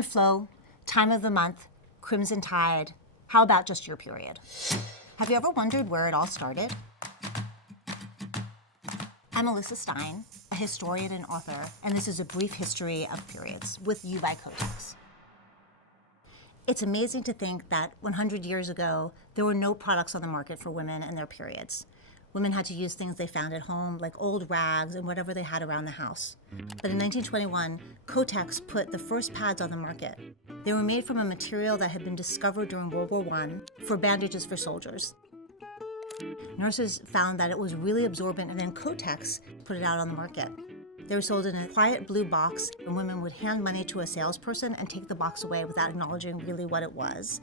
Time flow, time of the month, crimson tide. How about just your period? Have you ever wondered where it all started? I'm Alyssa Stein, a historian and author, and this is a brief history of periods with you by Kotex. It's amazing to think that 100 years ago, there were no products on the market for women and their periods. Women had to use things they found at home, like old rags and whatever they had around the house. But in 1921, Kotex put the first pads on the market. They were made from a material that had been discovered during World War I for bandages for soldiers. Nurses found that it was really absorbent, and then Kotex put it out on the market. They were sold in a quiet blue box, and women would hand money to a salesperson and take the box away without acknowledging really what it was.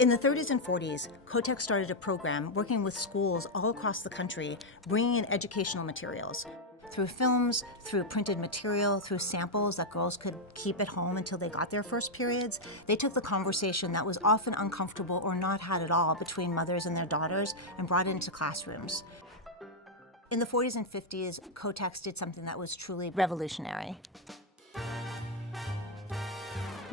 In the 30s and 40s, Kotex started a program working with schools all across the country, bringing in educational materials. Through films, through printed material, through samples that girls could keep at home until they got their first periods, they took the conversation that was often uncomfortable or not had at all between mothers and their daughters and brought it into classrooms. In the 40s and 50s, Kotex did something that was truly revolutionary.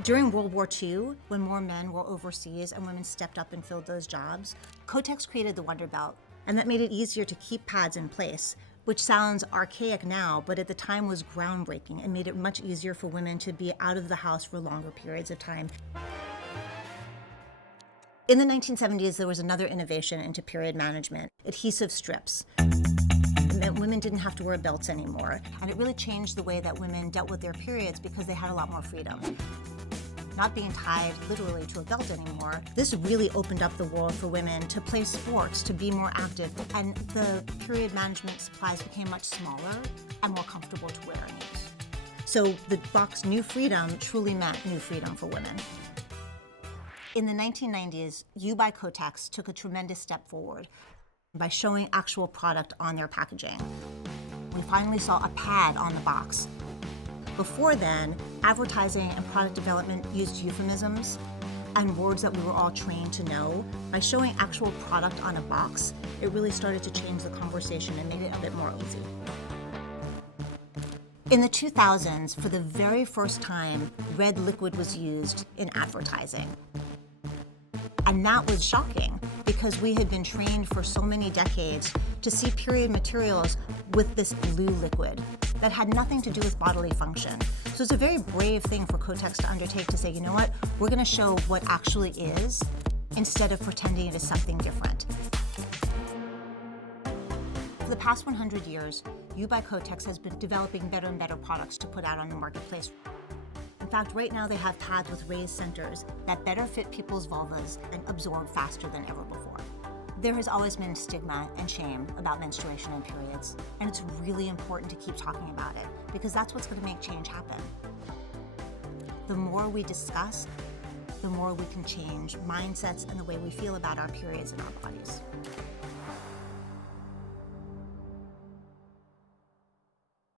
During World War II, when more men were overseas and women stepped up and filled those jobs, Kotex created the Wonder Belt, and that made it easier to keep pads in place, which sounds archaic now, but at the time was groundbreaking and made it much easier for women to be out of the house for longer periods of time. In the 1970s, there was another innovation into period management: adhesive strips. It meant women didn't have to wear belts anymore, and it really changed the way that women dealt with their periods because they had a lot more freedom. Not being tied literally to a belt anymore, this really opened up the world for women to play sports, to be more active, and the period management supplies became much smaller and more comfortable to wear and use. So the box New Freedom truly meant new freedom for women. In the 1990s, You by Kotex took a tremendous step forward by showing actual product on their packaging. We finally saw a pad on the box. Before then, advertising and product development used euphemisms and words that we were all trained to know. By showing actual product on a box, it really started to change the conversation and made it a bit more easy. In the 2000s, for the very first time, red liquid was used in advertising. And that was shocking because we had been trained for so many decades to see period materials with this blue liquid that had nothing to do with bodily function. So it's a very brave thing for Kotex to undertake, to say, you know what, we're gonna show what actually is instead of pretending it is something different. For the past 100 years, You by Kotex has been developing better and better products to put out on the marketplace. In fact, right now they have pads with raised centers that better fit people's vulvas and absorb faster than ever before. There has always been stigma and shame about menstruation and periods, and it's really important to keep talking about it because that's what's going to make change happen. The more we discuss, the more we can change mindsets and the way we feel about our periods and our bodies.